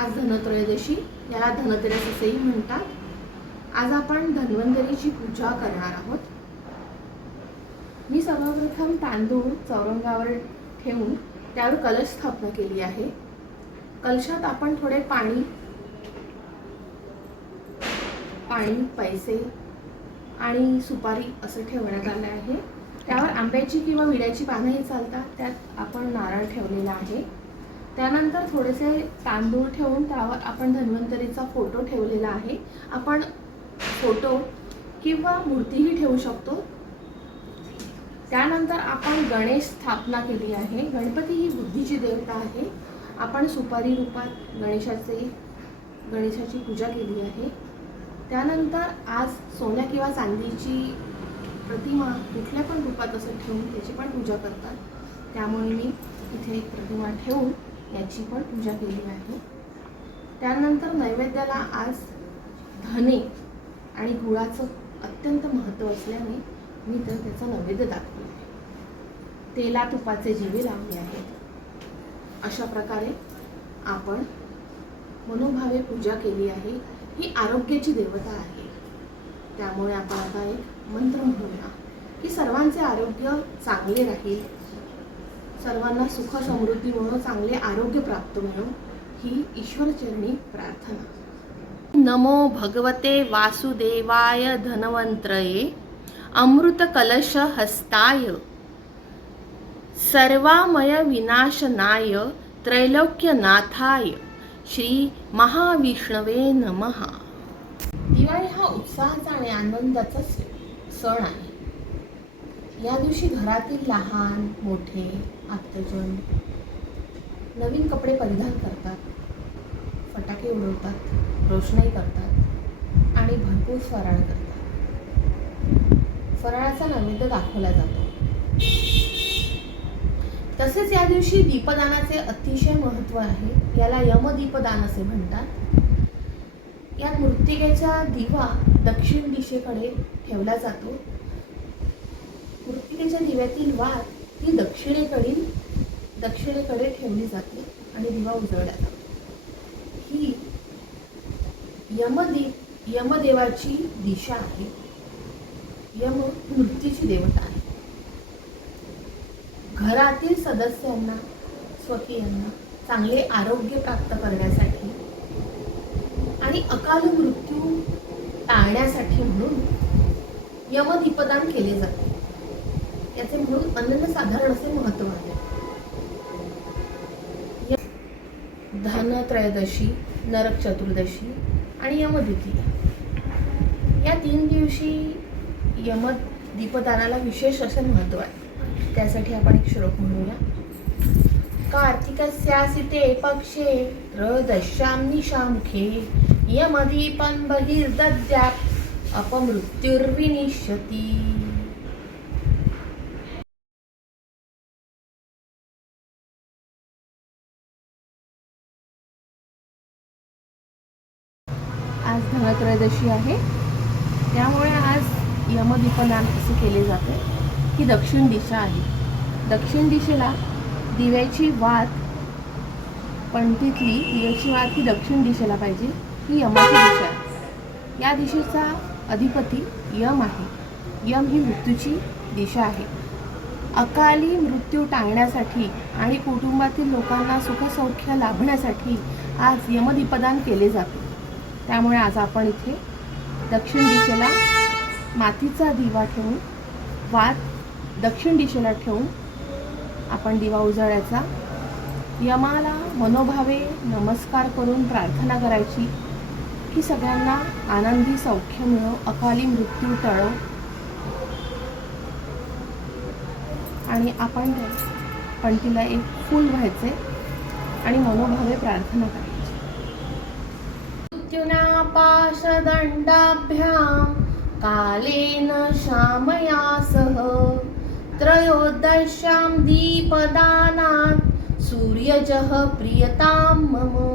आज धनत्रयोदशी याला धनतेरस असेही म्हणतात. आज आपण धन्वंतरीची पूजा करणार आहोत. मी सर्वप्रथम तांदूळ चौरंगावर ठेवून त्यावर कलश स्थापना केली आहे. कलशात आपण थोडे पाणी पाणी पैसे आणि सुपारी असं ठेवण्यात आलं आहे. त्यावर आंब्याची किंवा विड्याची पानंही चालतात त्यात आपण नारळ ठेवलेला आहे. त्यानंतर थोडेसे तांदूळ ठेवून त्यावर आपण धन्वंतरीचा फोटो ठेवलेला आहे. आपण फोटो किंवा मूर्तीही ठेवू शकतो. त्यानंतर आपण गणेश स्थापना केली आहे. गणपती ही बुद्धीची देवता आहे. आपण सुपारी रूपात गणेशाचे गणेशाची पूजा केली आहे. त्यानंतर आज सोन्या किंवा चांदीची प्रतिमा कुठल्या पण रूपात असं ठेवून त्याची पण पूजा करतात. त्यामुळे मी इथे एक प्रतिमा ठेवून याची पण पूजा केली आहे. त्यानंतर नैवेद्याला आज धने आणि गुळाचं अत्यंत महत्त्व असल्याने मी तर त्याचा नैवेद्य दाखवला आहे. तेला तुपाचे जिवे लावले आहेत. अशा प्रकारे आपण मनोभावे पूजा केली आहे. ही आरोग्याची देवता आहे. त्यामुळे आपण आता एक मंत्र म्हणूया की सर्वांचे आरोग्य चांगले राहील. सर्वांना सुख समृद्धी मिळो चांगले आरोग्य प्राप्त मिळो ही ईश्वरचरणी प्रार्थना. नमो भगवते वासुदेवाय धनवंत्रये अमृत कलश हस्ताय. सर्वामय विनाशनाय त्रैलोक्यनाथाय. श्री महाविष्णवे नमः. दिवाळी हा उत्साहाचा आणि आनंदाचा सण आहे. या दिवशी घरातील लहान मोठे आत्तजन नवीन कपडे परिधान करतात. फटाके उडवतात रोषणाई करतात आणि भरपूर फराळ करतात. फराळाचा नैवेद्य दाखवला जातो. तसेच या दिवशी दीपदानाचे अतिशय महत्त्व आहे. याला यमदीपदान असे म्हणतात. यात मृत्तिकेचा दिवा दक्षिण दिशेकडे ठेवला जातो. मृत्तिकेच्या दिव्यातील वात ही दक्षिणेकडील दक्षिणेकडे ठेवली जाते आणि दिवा उजळला जातो. ही यमदीप यमदेवाची दिशा आहे. यम मृत्यूची देवता आहे. घरातील सदस्यांना स्वकीयांना चांगले आरोग्य प्राप्त करण्यासाठी आणि अकाल मृत्यू टाळण्यासाठी म्हणून यमदीपदान केले जाते. याचे म्हणून अनन्यसाधारण असे महत्त्व आहे. धनत्रयोदशी नरक चतुर्दशी आणि यमद्वितीया. या तीन दिवशी यम दीपदानाला विशेष असे महत्त्व आहे. त्यासाठी आपण एक श्लोक म्हणूया. कार्तिकस्यासिते पक्षे त्रयोदश्यां निशामुखे यमदीपं बहिर्दद्यात् अपमृत्युर्विनिश्यति। आज धनत्रयोदशी आहे. त्यामुळे आज यमदीपदान असे केले जाते. ही दक्षिण दिशा आहे. दक्षिण दिशेला दिव्याची वात पणतीतली दिव्याची वात ही दक्षिण दिशेला पाहिजे. ही यमाची दिशा आहे. या दिशेचा अधिपती यम आहे. यम ही मृत्यूची दिशा आहे. अकाली मृत्यू टाळण्यासाठी आणि कुटुंबातील लोकांना सुखसौख्य लाभण्यासाठी आज यमदीपदान केले जाते. त्यामुळे आज आपण इथे दक्षिण दिशेला मातीचा दिवा ठेवून वात दक्षिण दिशेला ठेवून आपण दिवा उजळायचा. यमाला मनोभावे नमस्कार करून प्रार्थना करायची. की सगळ्यांना आनंदी सौख्य मिळो अकाली मृत्यू टळो. आणि आपण पणतीला एक फूल व्हायचे आणि मनोभावे प्रार्थना करायची. मृत्युना पाशदण्डाभ्यां कालेन शामया सह त्रयोदश्यां दीपदानात् सूर्यजः प्रियतां मम